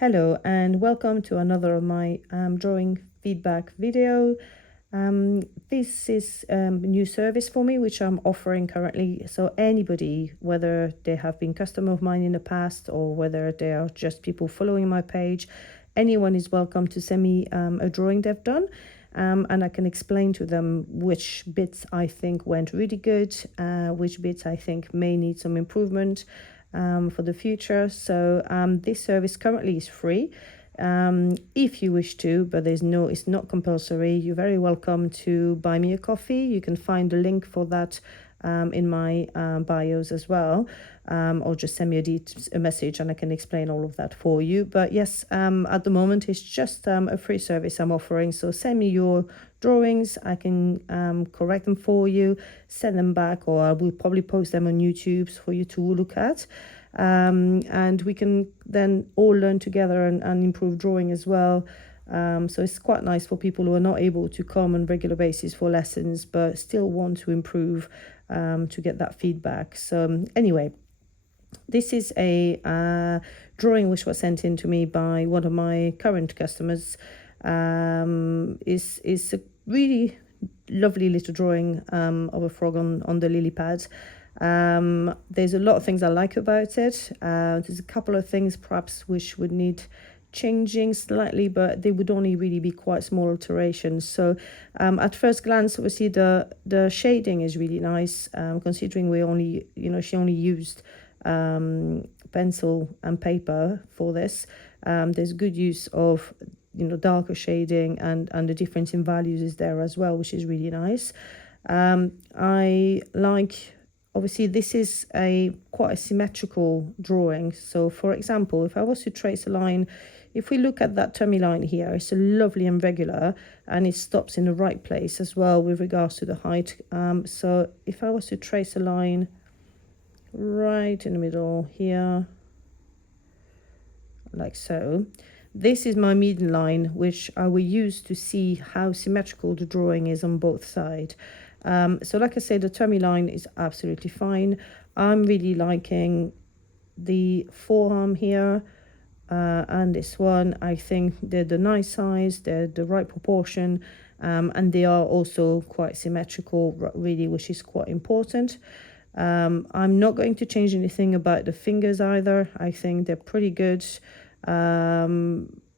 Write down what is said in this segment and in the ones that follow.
Hello and welcome to another of my drawing feedback video. This is a new service for me which I'm offering currently. So anybody, whether they have been customer of mine in the past or whether they are just people following my page, anyone is welcome to send me a drawing they've done. And I can explain to them which bits I think went really good, which bits I think may need some improvement for the future. So this service currently is free. If you wish to, but it's not compulsory. You're very welcome to buy me a coffee. You can find the link for that in my bios as well, or just send me a message and I can explain all of that for you. But yes, at the moment it's just a free service I'm offering. So send me your drawings, I can correct them for you, send them back, or I will probably post them on YouTube for you to look at. And we can then all learn together and improve drawing as well. So it's quite nice for people who are not able to come on regular basis for lessons but still want to improve, to get that feedback. So anyway, this is a drawing which was sent in to me by one of my current customers. Is a really lovely little drawing of a frog on the lily pad. There's a lot of things I like about it. There's a couple of things perhaps which would need changing slightly, but they would only really be quite small alterations. So at first glance, obviously the shading is really nice, considering she only used pencil and paper for this. There's good use of darker shading, and the difference in values is there as well, which is really nice. I like, obviously this is quite a symmetrical drawing. So for example, if I was to trace a line, if we look at that tummy line here, it's a lovely and regular, and it stops in the right place as well with regards to the height. So if I was to trace a line right in the middle here, like so, this is my median line, which I will use to see how symmetrical the drawing is on both sides. So like I said, the tummy line is absolutely fine. I'm really liking the forearm here, and this one. I think they're the nice size, they're the right proportion, and they are also quite symmetrical, really, which is quite important. I'm not going to change anything about the fingers either. I think they're pretty good.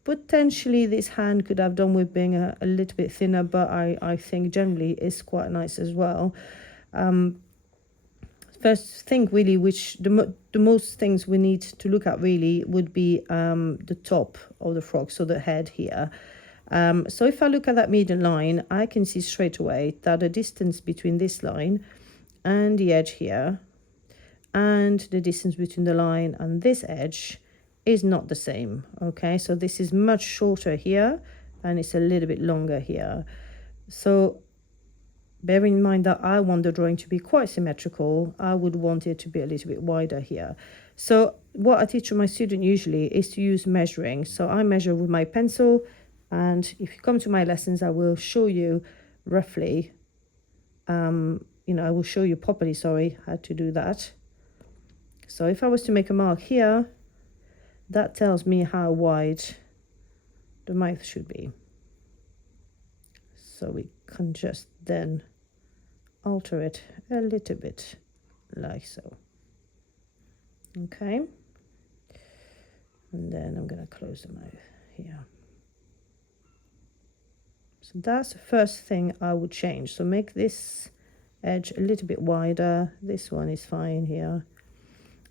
Potentially this hand could have done with being a little bit thinner, but I think generally it's quite nice as well. First thing really, which the most things we need to look at really would be the top of the frog, so the head here. So if I look at that median line, I can see straight away that the distance between this line and the edge here, and the distance between the line and this edge, is not the same. Okay, so this is much shorter here and it's a little bit longer here. So bearing in mind that I want the drawing to be quite symmetrical, I would want it to be a little bit wider here. So what I teach my student usually is to use measuring. So I measure with my pencil, and if you come to my lessons, I will show you roughly, I will show you properly, how to do that. So if I was to make a mark here, that tells me how wide the mouth should be. So we can just then alter it a little bit, like so. Okay. And then I'm going to close the mouth here. So that's the first thing I would change. So make this edge a little bit wider. This one is fine here.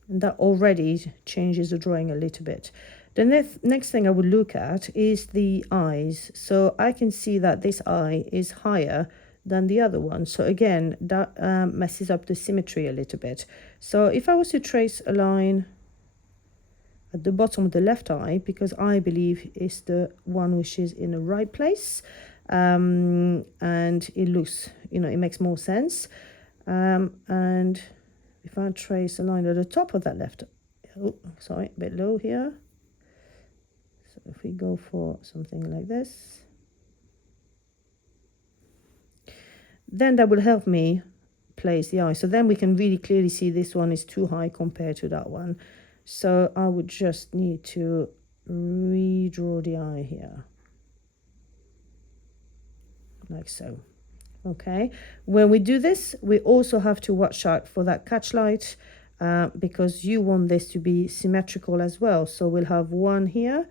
And that already changes the drawing a little bit. The next thing I would look at is the eyes. So I can see that this eye is higher than the other one. So again, that messes up the symmetry a little bit. So if I was to trace a line at the bottom of the left eye, because I believe it's the one which is in the right place, and it looks, it makes more sense. And if I trace a line at the top of that left, a bit low here. So if we go for something like this, then that will help me place the eye. So then we can really clearly see this one is too high compared to that one. So I would just need to redraw the eye here, like so. Okay, when we do this, we also have to watch out for that catch light, because you want this to be symmetrical as well. So we'll have one here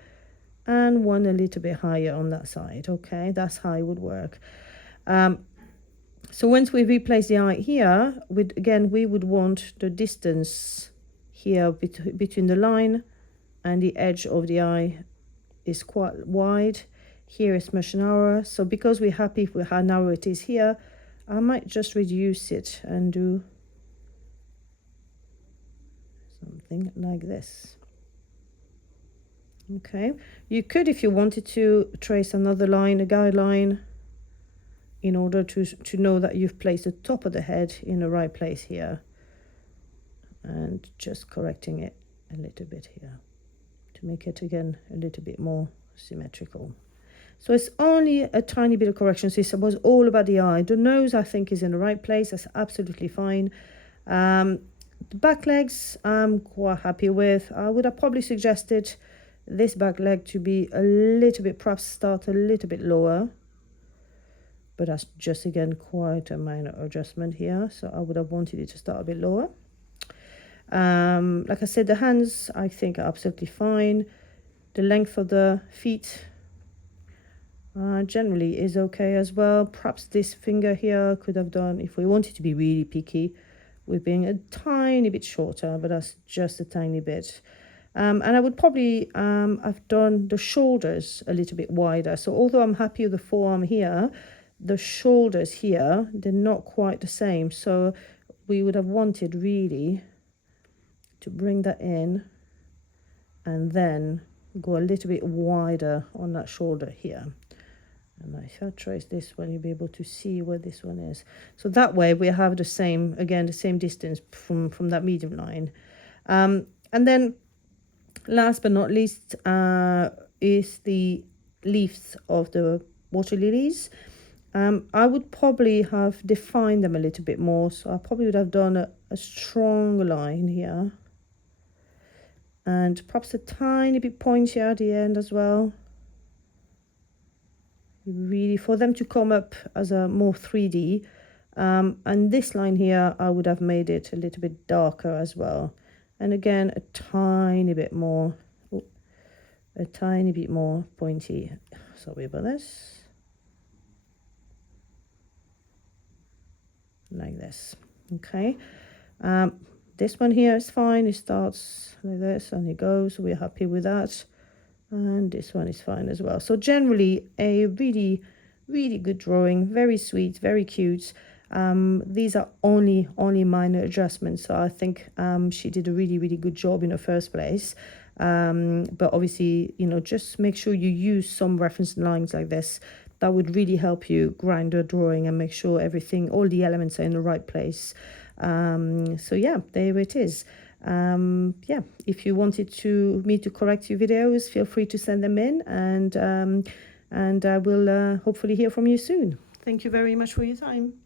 and one a little bit higher on that side. Okay, that's how it would work. So once we replace the eye here, we would want the distance here between the line and the edge of the eye is quite wide. Here is much narrower. So because we're happy with how narrow it is here, I might just reduce it and do something like this. Okay, you could, if you wanted to, trace another line, a guideline, in order to know that you've placed the top of the head in the right place here, and just correcting it a little bit here to make it again a little bit more symmetrical. So it's only a tiny bit of correction. So it was all about the eye. The nose, I think, is in the right place. That's absolutely fine. The back legs, I'm quite happy with. I would have probably suggested this back leg to be a little bit, perhaps start a little bit lower. But that's just, again, quite a minor adjustment here. So I would have wanted it to start a bit lower. Like I said, the hands, I think, are absolutely fine. The length of the feet generally is okay as well. Perhaps this finger here could have done, if we wanted to be really picky, with being a tiny bit shorter, but that's just a tiny bit. And I would probably have done the shoulders a little bit wider. So although I'm happy with the forearm here, the shoulders here, they're not quite the same. So we would have wanted really to bring that in and then go a little bit wider on that shoulder here. And if I trace this one, you'll be able to see where this one is. So that way we have the same, again, the same distance from that medium line. And then last but not least is the leaves of the water lilies. I would probably have defined them a little bit more. So I probably would have done a strong line here. And perhaps a tiny bit pointier at the end as well. Really, for them to come up as a more 3D. And this line here, I would have made it a little bit darker as well. And again, a tiny bit more pointy. Sorry about this. Like this. Okay. This one here is fine. It starts like this and it goes. We're happy with that. And this one is fine as well. So generally a really, really good drawing. Very sweet, very cute. These are only minor adjustments. So I think she did a really, really good job in the first place. But obviously, you know, just make sure you use some reference lines like this. That would really help you grind your drawing and make sure everything, all the elements are in the right place. So yeah, there it is. Yeah, if you wanted me to correct your videos, feel free to send them in, and I will hopefully hear from you soon. Thank you very much for your time.